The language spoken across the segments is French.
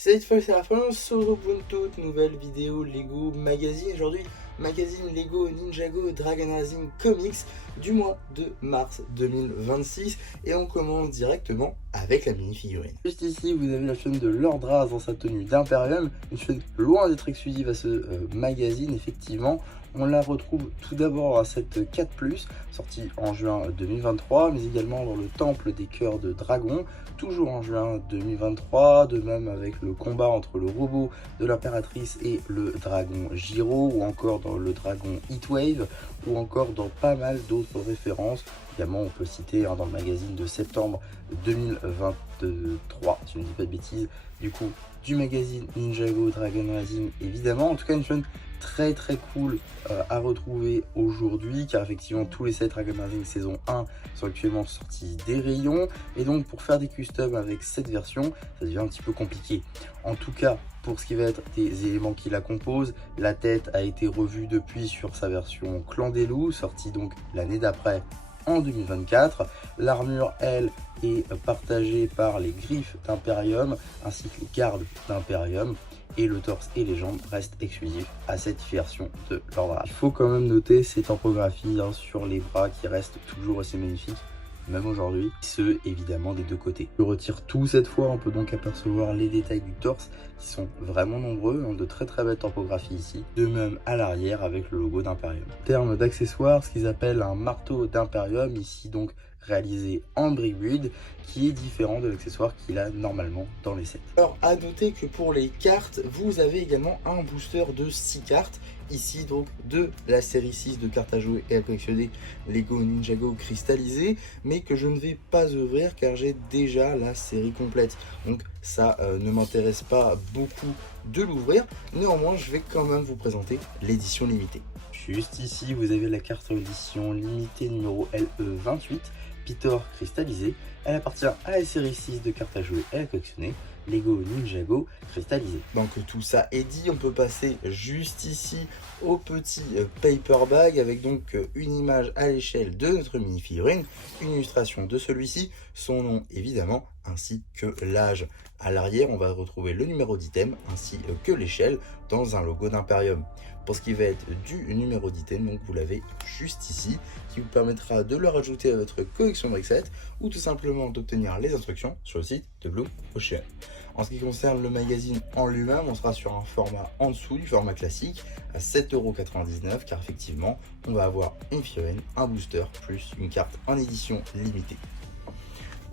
Cette fois c'est la fin, on se retrouve pour une toute nouvelle vidéo Lego Magazine. Aujourd'hui, magazine Lego Ninjago Dragon Rising Comics du mois de mars 2026. Et on commence directement avec la mini-figurine. Juste ici, vous avez la chaîne de Lord Raz dans sa tenue d'Imperium. Une chaîne loin d'être exclusive à ce magazine, effectivement. On la retrouve tout d'abord à cette 4+, sortie en juin 2023, mais également dans le Temple des Cœurs de Dragon, toujours en juin 2023, de même avec le combat entre le robot de l'impératrice et le dragon Giro, ou encore dans le dragon Heatwave, ou encore dans pas mal d'autres références. Également, on peut citer dans le magazine de septembre 2023, si je ne dis pas de bêtises, du coup, du magazine Ninjago Dragon Rising, évidemment. En tout cas, une chaîne très cool à retrouver aujourd'hui, car effectivement tous les 7 Dragon Rising saison 1 sont actuellement sortis des rayons, et donc pour faire des customs avec cette version, ça devient un petit peu compliqué. En tout cas, pour ce qui va être des éléments qui la composent, la tête a été revue depuis sur sa version Clan des Loups, sortie donc l'année d'après en 2024. L'armure, elle, est partagée par les griffes d'Imperium ainsi que les gardes d'Imperium, et le torse et les jambes restent exclusifs à cette version de Lord Raz. Il faut quand même noter ces typographies sur les bras qui restent toujours assez magnifiques, même aujourd'hui, ceux évidemment des deux côtés. Je retire tout cette fois, on peut donc apercevoir les détails du torse qui sont vraiment nombreux, de très belles typographies ici, de même à l'arrière avec le logo d'Imperium. En termes d'accessoires, ce qu'ils appellent un marteau d'Imperium, ici donc réalisé en brickwood, qui est différent de l'accessoire qu'il a normalement dans les sets. Alors à noter que pour les cartes, vous avez également un booster de 6 cartes, ici donc de la série 6 de cartes à jouer et à collectionner Lego Ninjago cristallisé, mais que je ne vais pas ouvrir car j'ai déjà la série complète, donc ça ne m'intéresse pas beaucoup de l'ouvrir. Néanmoins, je vais quand même vous présenter l'édition limitée. Juste ici, vous avez la carte en édition limitée numéro LE28, Pitor cristallisé. Elle appartient à la série 6 de cartes à jouer et à collectionner, Lego Ninjago cristallisé. Donc tout ça est dit, on peut passer juste ici au petit paper bag avec donc une image à l'échelle de notre mini figurine, une illustration de celui-ci, son nom évidemment, ainsi que l'âge. À l'arrière, on va retrouver le numéro d'item ainsi que l'échelle dans un logo d'Imperium. Pour ce qui va être du numéro d'item, donc vous l'avez juste ici, qui vous permettra de le rajouter à votre collection Brickset ou tout simplement d'obtenir les instructions sur le site de Blue Ocean. En ce qui concerne le magazine en lui-même, on sera sur un format en dessous du format classique à 7,99 € car effectivement, on va avoir une figurine, un booster plus une carte en édition limitée.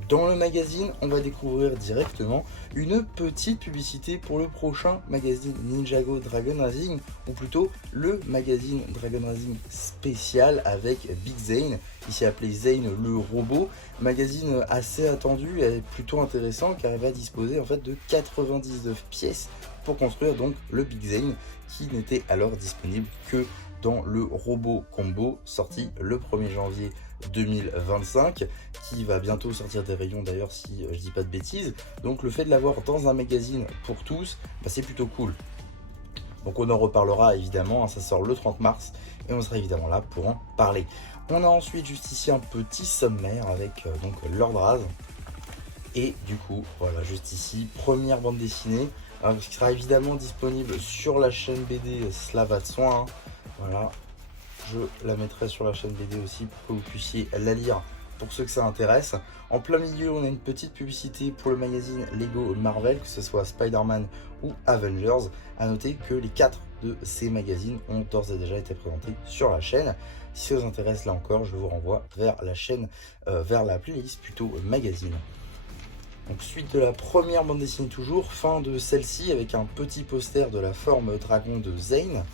Dans le magazine, on va découvrir directement une petite publicité pour le prochain magazine Ninjago Dragon Rising, ou plutôt le magazine Dragon Rising spécial avec Big Zane, ici appelé Zane le robot. Magazine assez attendu et plutôt intéressant car il va disposer en fait de 99 pièces pour construire donc le Big Zane, qui n'était alors disponible que dans le robot combo sorti le 1er janvier 2025, qui va bientôt sortir des rayons d'ailleurs si je dis pas de bêtises. Donc le fait de l'avoir dans un magazine pour tous, c'est plutôt cool. Donc on en reparlera évidemment, ça sort le 30 mars et on sera évidemment là pour en parler. On a ensuite juste ici un petit sommaire avec donc Lord Raz. Et du coup, voilà, juste ici, première bande dessinée, qui sera évidemment disponible sur la chaîne BD Slava de Soin. Voilà, je la mettrai sur la chaîne BD aussi pour que vous puissiez la lire pour ceux que ça intéresse. En plein milieu, on a une petite publicité pour le magazine Lego Marvel, que ce soit Spider-Man ou Avengers. À noter que les 4 de ces magazines ont d'ores et déjà été présentés sur la chaîne. Si ça vous intéresse, là encore, je vous renvoie vers la chaîne, vers la playlist plutôt magazine. Donc suite de la première bande dessinée toujours, fin de celle-ci avec un petit poster de la forme dragon de Zane.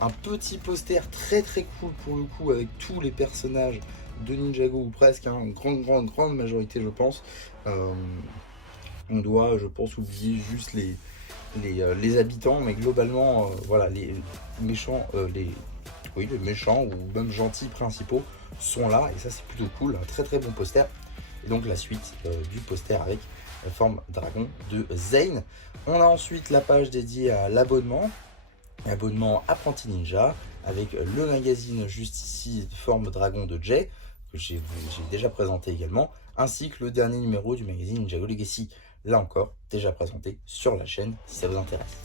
Un petit poster très cool pour le coup avec tous les personnages de Ninjago, ou presque, une grande majorité je pense. On doit je pense oublier juste les habitants, mais globalement voilà, les méchants, les méchants ou même gentils principaux sont là, et ça c'est plutôt cool, un très bon poster. Et donc la suite du poster avec la forme dragon de Zane. On a ensuite la page dédiée à l'abonnement Apprenti Ninja, avec le magazine juste ici forme dragon de Jay, que j'ai déjà présenté également, ainsi que le dernier numéro du magazine Ninjago Legacy, là encore, déjà présenté sur la chaîne si ça vous intéresse.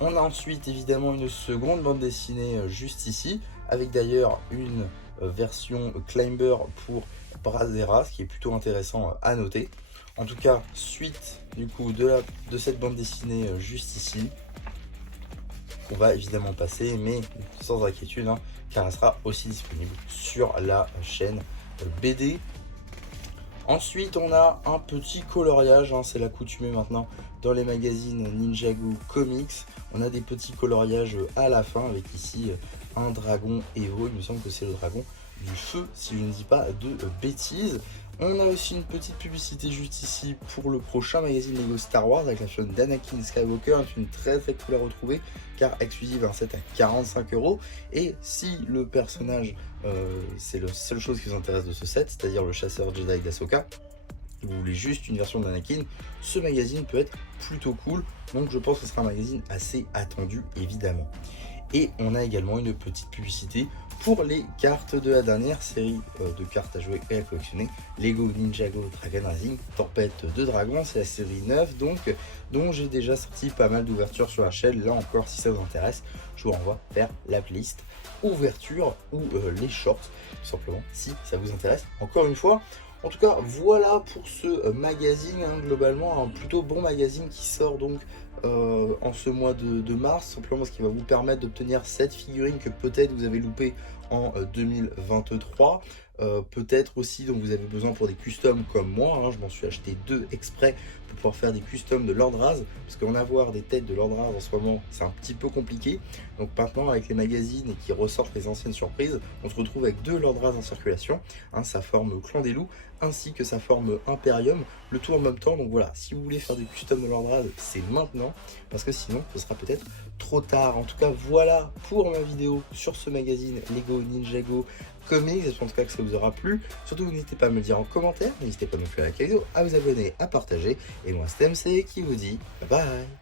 On a ensuite évidemment une seconde bande dessinée juste ici, avec d'ailleurs une version Climber pour Brazzera, ce qui est plutôt intéressant à noter. En tout cas, suite du coup de cette bande dessinée juste ici, on va évidemment passer, mais sans inquiétude, hein, car elle sera aussi disponible sur la chaîne BD. Ensuite, on a un petit coloriage, hein, c'est l'accoutumée maintenant dans les magazines Ninjago Comics. On a des petits coloriages à la fin, avec ici un dragon héros, il me semble que c'est le dragon du feu, si je ne dis pas de bêtises. On a aussi une petite publicité juste ici pour le prochain magazine Lego Star Wars avec la chaîne d'Anakin Skywalker, une très cool à retrouver car exclusive, un set à 45 €. Et si le personnage, c'est la seule chose qui vous intéresse de ce set, c'est-à-dire le chasseur Jedi d'Ahsoka, vous voulez juste une version d'Anakin, ce magazine peut être plutôt cool, donc je pense que ce sera un magazine assez attendu évidemment. Et on a également une petite publicité pour les cartes de la dernière série de cartes à jouer et à collectionner, Lego Ninjago Dragon Rising, Tempête de Dragon, c'est la série 9 donc, dont j'ai déjà sorti pas mal d'ouvertures sur la chaîne. Là encore, si ça vous intéresse, je vous renvoie vers la playlist ouverture ou les shorts, tout simplement, si ça vous intéresse. Encore une fois, en tout cas, voilà pour ce magazine, hein, globalement un plutôt bon magazine qui sort donc en ce mois de mars, simplement ce qui va vous permettre d'obtenir cette figurine que peut-être vous avez loupé en 2023. Peut-être aussi dont vous avez besoin pour des customs comme moi, hein, je m'en suis acheté 2 exprès pour pouvoir faire des customs de Lord Raz, parce qu'en avoir des têtes de Lord Raz en ce moment c'est un petit peu compliqué. Donc maintenant avec les magazines et qui ressortent les anciennes surprises, on se retrouve avec 2 Lord Raz en circulation, hein, ça forme Clan des Loups ainsi que ça forme Imperium, le tout en même temps. Donc voilà, si vous voulez faire des customs de Lord Raz, c'est maintenant, parce que sinon ce sera peut-être trop tard. En tout cas voilà pour ma vidéo sur ce magazine Lego Ninjago Comics, j'espère en tout cas que ça vous aura plu. Surtout n'hésitez pas à me le dire en commentaire, n'hésitez pas non plus à liker la vidéo, à vous abonner, à partager. Et moi c'était MC qui vous dit bye bye.